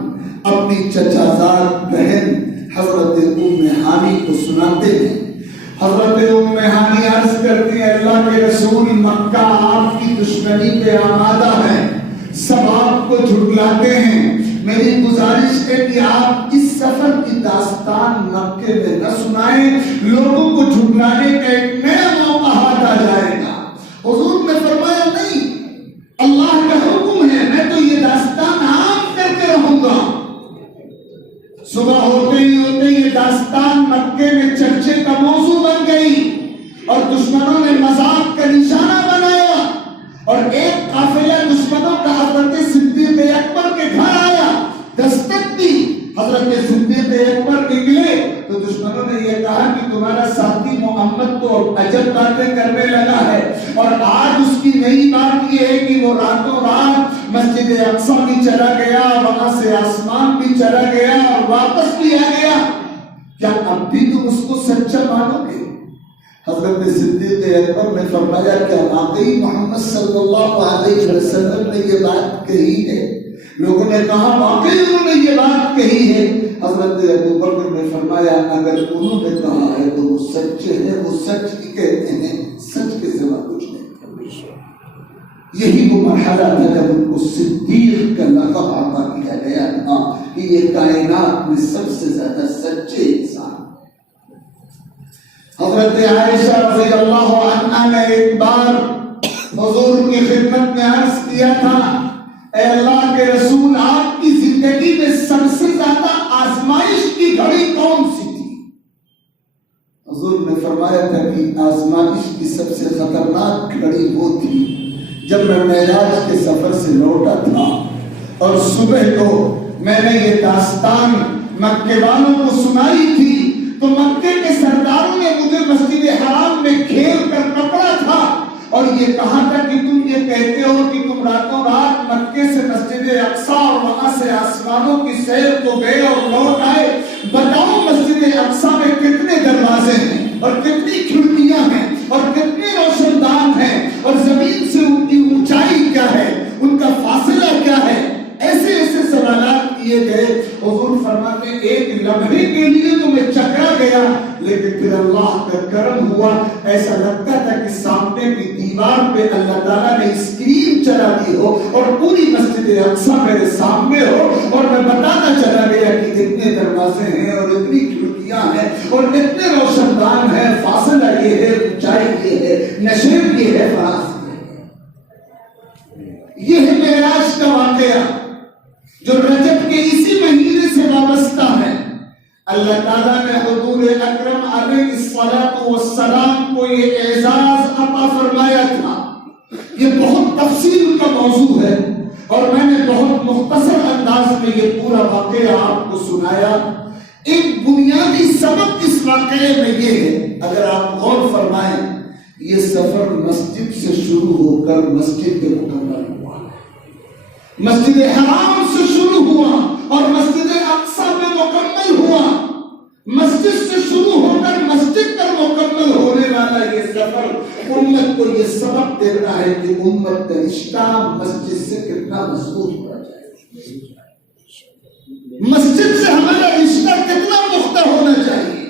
اپنی چچازاد بہن حضرت ام ہانی کو سناتے ہیں۔ حضرت ام ہانی عرض کرتی ہیں، اللہ کے رسول مکہ آپ کی دشمنی پہ آمادہ ہے، سب آپ کو جھٹلاتے ہیں، میری گزارش ہے کہ آپ اس سفر کی داستان مکے میں نہ سنائیں، لوگوں کو جھٹلانے کا ایک نیا موقع ہاتھ آ جائے گا۔ حضور نے فرمایا نہیں، اللہ کا حکم ہے، میں تو یہ داستان عام کر کے رہوں گا۔ صبح ہوتے ہی یہ داستان مکے میں چرچے کا موضوع بن گئی اور دشمنوں نے مذاق کا نشانہ بنایا، اور ایک قافلہ دشمنوں کا حضرت صدیق اکبر کے گھر آیا، دستک دی۔ حضرت صدیق اکبر نکلے تو دشمنوں نے یہ کہا کہ تمہارا ساتھی محمد تو عجب باتیں کرنے لگا ہے، اور آج اس کی نئی بات یہ ہے کہ وہ راتوں رات مسجد اقصی بھی چلا گیا، وہاں سے آسمان بھی چلا گیا اور واپس بھی آ گیا، کیا اب بھی تم اس کو سچا مانو گے؟ حضرت صدیق اکبر نے فرمایا، کیا واقعی محمد صلی اللہ علیہ وسلم نے یہ بات کہی ہے؟ لوگوں نے کہا واقعی انہوں نے یہ بات کہی ہے۔ حضرت ابوبکر نے فرمایا، اگر انہوں نے کہا ہے تو وہ سچے ہیں، وہ سچ ہی کہتے ہیں، سچ کے سوا کچھ نہیں۔ یہی وہ مرحلہ تھا جب ان کو صدیق کا لقب عطا کیا گیا تھا کہ یہ کائنات میں سب سے زیادہ سچے انسان۔ حضرت عائشہ رضی اللہ عنہا نے ایک بار حضور کی خدمت میں عرض کیا تھا، اے اللہ کے رسول، آپ کی زندگی میں سب سے زیادہ آزمائش کی گھڑی کون سی تھی؟ حضور نے فرمایا تھا کہ آزمائش کی سب سے خطرناک گھڑی وہ تھی جب میں معراج کے سفر سے لوٹا تھا اور صبح کو میں نے یہ داستان مکے والوں کو سنائی تھی، تو مکے کے سرداروں نے مجھے مسجد حرام میں گھیر کر پکڑا تھا اور یہ کہا تھا کہ تم یہ کہتے ہو کہ تم راتوں رات مکے سے مسجد اقصی اور وہاں سے آسمانوں کی سیر کو گئے اور لوٹ آئے، بتاؤ مسجد اقصی میں کتنے دروازے ہیں اور کتنی کھڑکیاں ہیں اور کتنے روشن دان ہیں، اور زمین سے ان کی اونچائی کیا ہے، ان کا فاصلہ کیا ہے؟ ایسے ایسے سوالات کیے گئے۔ حضور فرماتے ایک لمحے کے لیے تو میں چکرا گیا، لیکن پھر اللہ کا کرم ہوا، ایسا لگتا تھا کہ سامنے کی دیوار پہ اللہ تعالیٰ نے اسکرین چلا دی ہو اور پوری مسجد اقصی میرے سامنے ہو، اور میں بتانا چلا گیا کہ اتنے دروازے ہیں اور اتنی کھڑکیاں ہیں اور اتنے روشن دان ہیں، فاصلہ یہ ہے، اونچائی یہ ہے، نشیب یہ ہے، فراز یہ ہے معراج کا واقعہ جو رجب کے اسی مہینے سے وابستہ ہے۔ اللہ تعالیٰ نے حضور اکرم علیہ السلام کو یہ اعزاز عطا فرمایا تھا۔ یہ بہت تفصیل کا موضوع ہے اور میں نے بہت مختصر انداز میں یہ پورا واقعہ آپ کو سنایا۔ ایک بنیادی سبق اس واقعے میں یہ ہے، اگر آپ غور فرمائیں، یہ سفر مسجد سے شروع ہو کر مسجد کے مکمل ہوا، مسجد حرام سے شروع ہوا اور مسجد اقصی میں مکمل ہوا۔ مسجد سے شروع ہو کر مسجد پر مکمل ہونے والا یہ سفر امت کو یہ سبق دے رہا ہے کہ امت کا رشتہ مسجد سے کتنا مضبوط ہونا چاہیے، مسجد سے ہمارا رشتہ کتنا پختہ ہونا چاہیے۔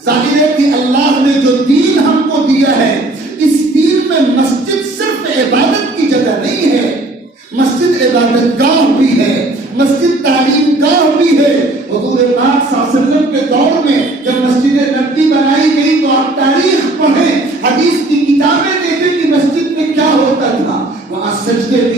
ظاہر ہے کہ اللہ نے جو دین ہم کو دیا ہے، اس دین میں مسجد صرف عبادت کی جگہ نہیں ہے، مسجد عبادت گاہ بھی ہے، مسجد تعلیم گاہ بھی ہے،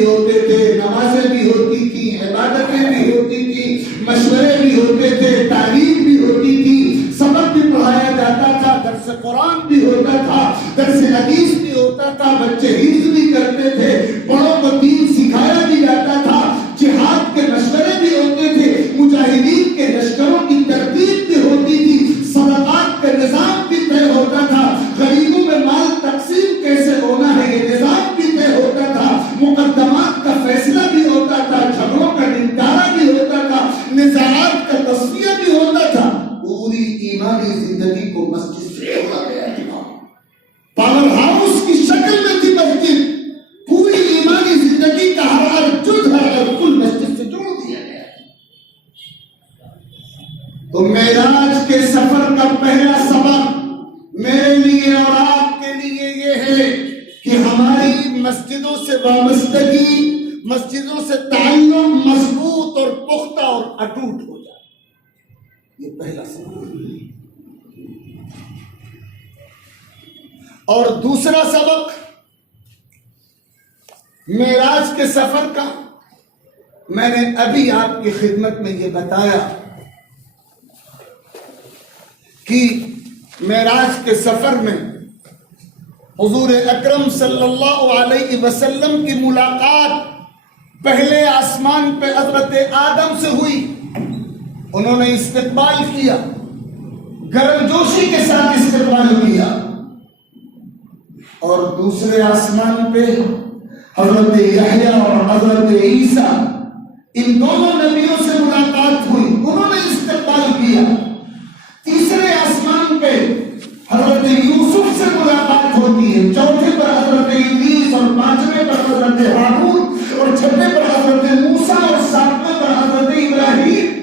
بھی ہوتے تھے، نمازیں بھی ہوتی تھی، عبادتیں بھی ہوتی تھی، مشورے بھی ہوتے تھے، تعلیم بھی ہوتی تھی، سبق بھی پڑھایا جاتا تھا، درس قرآن بھی ہوتا تھا، درس حدیث بھی ہوتا تھا، بچے حفظ بھی کرتے تھے، بڑوں کو دین سکھایا بھی جاتا تھا، جہاد کے مشورے بھی ہوتے تھے، مجاہدین کے لشکروں کی ترتیب بھی ہوتی تھی، صدقات کا نظام بھی طے ہوتا تھا، غریبوں میں مال تقسیم کیسے ہونا ہے یہ نظام بھی طے ہوتا تھا، مقدمات کا فیصلہ بھی ہوتا تھا، جھگڑوں کا نمٹارا بھی ہوتا تھا، نزاعات کا تصفیہ بھی ہوتا تھا۔ پوری ایمانی زندگی کو مسجد سے جوڑا گیا ہے، پاور ہاؤس کی شکل میں تھی مسجد، پوری ایمانی زندگی کا ہر جز ہر کل مسجد سے جوڑ دیا گیا ہے۔ تو معراج کے سفر کا پہلا سبق میرے لیے اور آپ کے لیے یہ ہے کہ ہماری مسجدوں سے وابستگی، مسجدوں سے تعلق مضبوط اور پختہ اور اٹوٹ ہو جائے، یہ پہلا سبق۔ اور دوسرا سبق معراج کے سفر کا میں نے ابھی آپ کی خدمت میں یہ بتایا کہ معراج کے سفر میں حضور اکرم صلی اللہ علیہ وسلم کی ملاقات پہلے آسمان پہ حضرت آدم سے ہوئی، انہوں نے استقبال کیا، گرم جوشی کے ساتھ استقبال کیا، اور دوسرے آسمان پہ حضرت یحییٰ اور حضرت عیسیٰ ان دونوں نبیوں سے ملاقات ہوئی، انہوں نے استقبال کیا، تیسرے آسمان پہ حضرت یوسف سے ملاقات ہوتی ہے، چوتھے پر حضرت ادریس اور پانچویں پر حضرت ہارون اور چھٹے پر حضرت موسیٰ اور ساتویں پر حضرت ابراہیم۔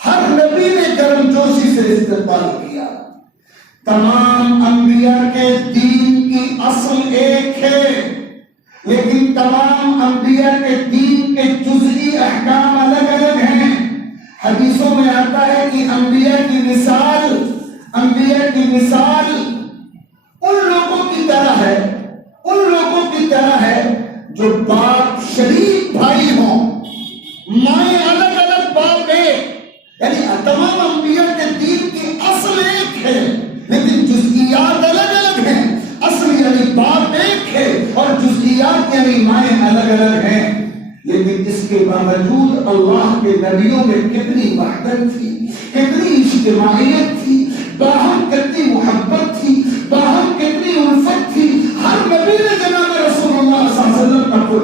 ہر نبی نے گرم جوشی سے استقبال کیا۔ تمام انبیاء کے دین کی اصل ایک ہے، لیکن تمام انبیاء کے دین کے جزئی احکام الگ الگ ہیں۔ حدیثوں میں آتا ہے کہ انبیاء کی مثال ان لوگوں کی طرح ہے جو باپ شریک بھائی ہوں، مائیں الگ الگ باپ ایک، یعنی تمام انبیاء کے دین کی اصل ایک ہے لیکن جزئیات الگ الگ ہیں۔ اصل یعنی باپ ایک ہے اور جزئیات یعنی مائیں الگ الگ ہیں، لیکن اس کے باوجود اللہ کے نبیوں میں کتنی وحدت تھی، کتنی اجتماعیت تھی، باہم کتنی محبت تھی، باہم کتنی الفت تھی۔ ہر نبی نے جناب رسول اللہ صلی اللہ علیہ وسلم کا کوئی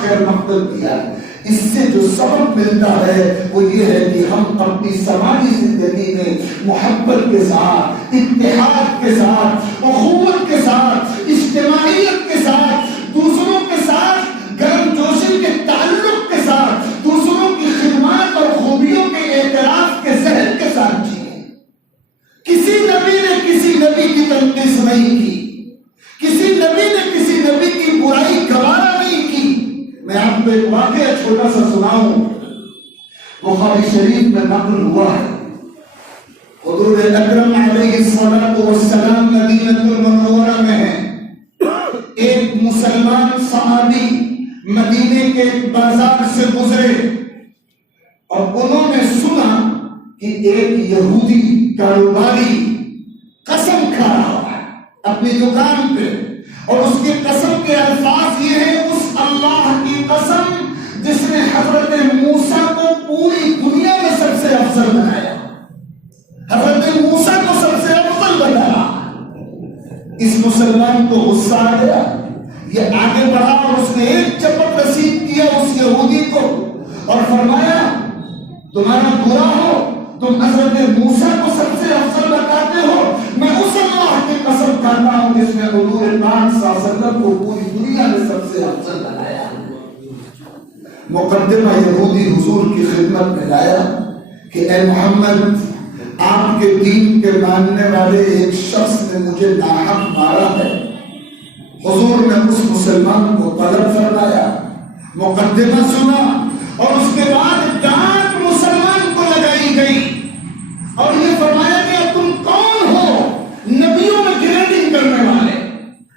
خیر مقدم کیا۔ اس سے جو سبب ملتا ہے وہ یہ ہے کہ ہم اپنی سماجی زندگی میں محبت کے ساتھ، اتحاد کے ساتھ، اخوت کے ساتھ، اجتماعیت کے ساتھ، دوسروں کے ساتھ گرم جوشی کے تعلق کے ساتھ، دوسروں کی خدمات اور خوبیوں کے اعتراف کے ذہن کے ساتھ جیئیں۔ کسی نبی نے کسی نبی کی تنقیص نہیں کی، کسی نبی نے کسی نبی کی برائی گوارا نہیں کی۔ میں آپ کو ایک واقعہ چھوٹا سا سناؤں، بخاری شریف میں نقل ہوا ہے، حضور اکرم علیہ السلام مدینہ المنورہ میں ہیں، ایک مسلمان صحابی مدینے کے بازار سے گزرے اور انہوں نے سنا کہ ایک یہودی کاروباری قسم کھا رہا ہے اپنی دکان پہ، اور اس کی قسم کے الفاظ یہ ہیں، اس اللہ کی قسم جس نے حضرت موسیٰ کو پوری دنیا میں سب سے افضل بنایا، حضرت موسیٰ کو سب سے افضل بنایا۔ اس مسلمان کو غصہ آ گیا، یہ آگے بڑھا اور اس نے ایک چپٹ رسید کیا اس یہودی کو اور فرمایا تمہارا برا ہو، تم حضرت موسیٰ کو سب سے افضل بتاتے ہو، میں اس اللہ کی قسم کھاتا ہوں جس نے حضور پاک صلی اللہ علیہ وسلم کو پوری دنیا میں سب سے افضل بنایا۔ مقدمہ یہودی حضور کی خدمت میں لایا کہ اے محمد، آپ کے دین کے ماننے والے ایک شخص نے مجھے ناحق مارا ہے۔ حضور نے اس مسلمان کو طلب فرمایا، مقدمہ سنا اور اس کے بعد ڈانٹ مسلمان کو لگائی گئی اور یہ فرمایا کہ تم کون ہو؟ نبیوں میں گریڈنگ کرنے والے،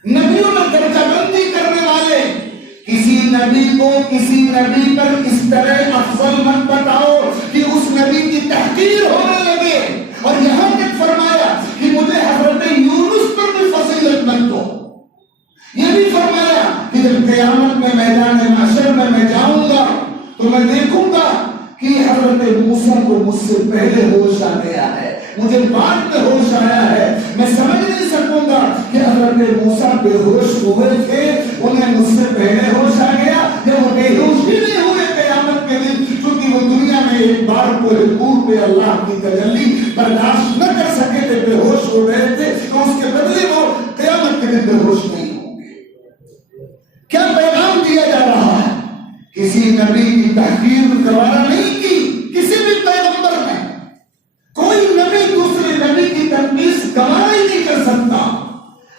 نبیوں میں درجہ بندی کرنے والے، کسی نبی کو کسی نبی پر اس طرح افضل مت بتاؤ کہ اس نبی کی تحقیر ہونے لگے. اور یہاں تک فرمایا کہ مجھے حضرت یونس پر بھی فضیلت مت دو. یہ بھی فرمایا کہ جب قیامت میں میدان محشر میں جاؤں گا تو میں دیکھوں گا کہ حضرت موسیٰ کو مجھ سے پہلے ہوش آ گیا ہے, مجھے بعد میں ہوش آیا ہے. میں سمجھ نہیں سکوں گا کہ حضرت موسیٰ بے ہوش ہوئے تھے, انہیں مجھ سے پہلے ہوش آ گیا, یا وہ بے ہوش ہی نہیں ہوئے قیامت کے دن, کیونکہ وہ دنیا میں ایک بار کوہ طور پہ اللہ کی تجلی برداشت نہ کر سکے تھے, بے ہوش ہو رہے تھے, تو اس کے بدلے وہ قیامت کے دن بے ہوش نہیں ہوں گے. کیا پیغام دیا جا رہا ہے؟ کسی نبی کی تحقیر گوارا نہیں کی کسی بھی پیغمبر نے. کوئی نبی دوسرے نبی کی تقدیس گوارا ہی نہیں کر سکتا.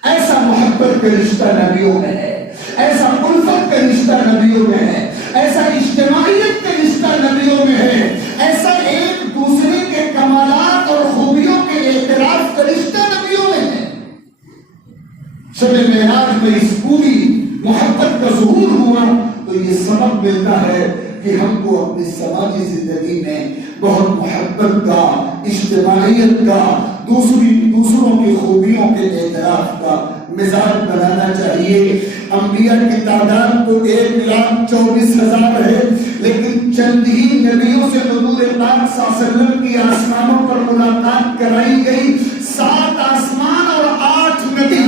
ایسا محبت کا رشتہ نبیوں میں ہے, ایسا الفت کا رشتہ نبیوں میں ہے, ایسا اجتماعیت کا رشتہ نبیوں میں ہے, ایسا ایک دوسرے کے کمالات اور خوبیوں کے اعتراف کا رشتہ نبیوں میں ہے. شب معراج میں اس پوری محبت کا ظہور ہوا تو یہ سبب ملتا ہے کہ ہم کو اپنی سماجی زندگی میں بہت محبت کا, اجتماعیت کا, دوسروں کی خوبیوں کے اعتراف کا مزاج بنانا چاہیے. انبیاء کی تعداد تو 1,24,000 ہے, لیکن چند ہی نبیوں سے حضور پاک صلی اللہ علیہ وسلم کی آسمانوں پر ملاقات کرائی گئی. 7 آسمان اور 8 نبی,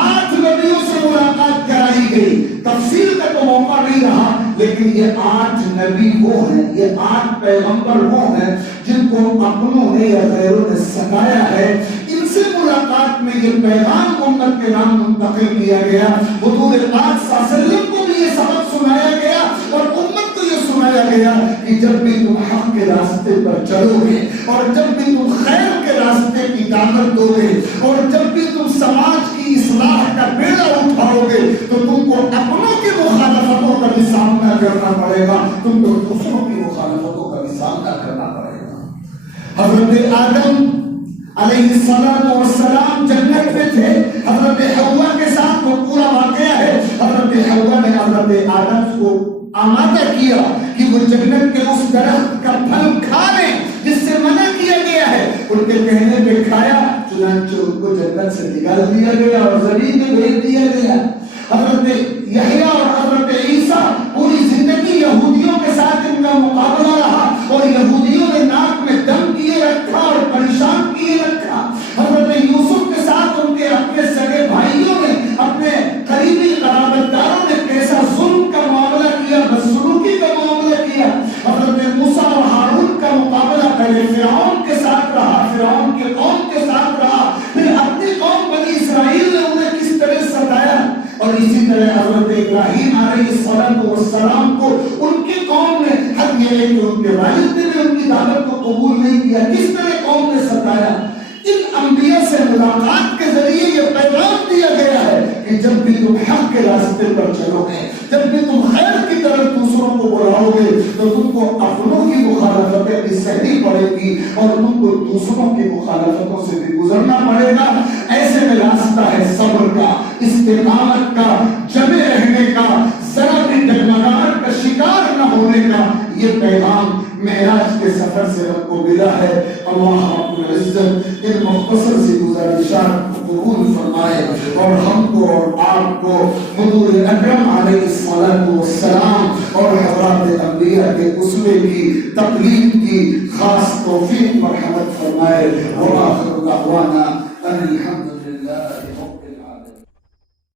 8 نبیوں سے ملاقات کرائی گئی. تفصیل کا تو موقع نہیں رہا, لیکن یہ 8 نبی وہ ہیں, یہ 8 پیغمبر وہ ہیں جن کو اپنوں نے یا غیروں نے ستایا ہے. ان سے ملاقات میں یہ پیغام امت کے نام منتقل کیا گیا. حضور پاک صلی اللہ علیہ وسلم کو بھی یہ سبق سنایا گیا اور امت کو یہ سنایا گیا کہ جب بھی تم حق کے راستے پر چلو گے, اور جب بھی تم خیر کے راستے کی دعوت دو گے, اور جب بھی تم سماج کی اصلاح کا بیڑا اٹھاؤ گے, تو تم کو اپنوں کی مخالفتوں کا بھی سامنا کرنا پڑے گا, تم کو دوسروں کی مخالفتوں کا بھی سامنا کرنا پڑے گا. حضرت آدم علیہ السلام جنت میں تھے, حضرت حوا کے ساتھ وہ پورا واقعہ ہے. حضرت حوا نے حضرت آدم کو آمادہ کیا کہ وہ جنت کے اس درخت کا پھل کھا لیں جس سے منع کیا گیا ہے. ان کے کہنے پہ کھایا, چنانچہ ان کو جنت سے نکال دیا گیا اور زمین میں بھیج دیا گیا. حضرت یحییٰ اور حضرت عیسیٰ پوری زندگی یہودیوں کے ساتھ ان کا مقابلہ رہا, اور یہودیوں نے ناک میں دم کیے رکھا اور پریشان کیے رکھا. حضرت یوسف کے ساتھ ان کے اپنے سگے بھائیوں نے, اپنے قریبی قرابت داروں نے کیسا ظلم کا معاملہ کیا, بدسلوکی کا معاملہ کیا. حضرت موسیٰ اور ہارون کا مقابلہ پہلے فرعون کے ساتھ رہا, فرعون کی قوم کے ساتھ رہا, پھر اپنی قوم بنی اسرائیل نے انہیں کس طرح ستایا. اور اسی طرح حضرت ابراہیم علیہ السلام کو ان کی قوم نے, حق یہ ہے کہ ان کے والد نے بھی ان کی دعوت کو قبول نہیں کیا, کس طرح قوم نے ستایا. ان انبیاء سے ملاقات کے ذریعے یہ پیغام دیا گیا ہے کہ جب بھی تم حق کے راستے پر چلو گے, جب بھی تم خیر کی طرف دوسروں کو بلاؤ گے, تو تم کو اپنوں کی مخالفتیں بھی سہنی پڑے گی, اور تم کو دوسروں کی مخالفتوں سے بھی گزرنا پڑے گا. ایسے میں راستہ ہے صبر کا, استقامت کا, جمے رہنے کا, ذرا بھی ڈگمگاہٹ کا شکار نہ ہونے کا. یہ پیغام معراج کے سفر سے ہم کو ملا ہے. اللہ رب العزت ان مختصر سی گزارشات کو قبول فرمائے, اور ہم کو اور آپ کو حضور اکرم علیہ السلام اور حضرات انبیاء کے اسوے کی تقلید کی خاص توفیق مرحمت فرمائے. وآخر دعوانا ان الحمد للہ.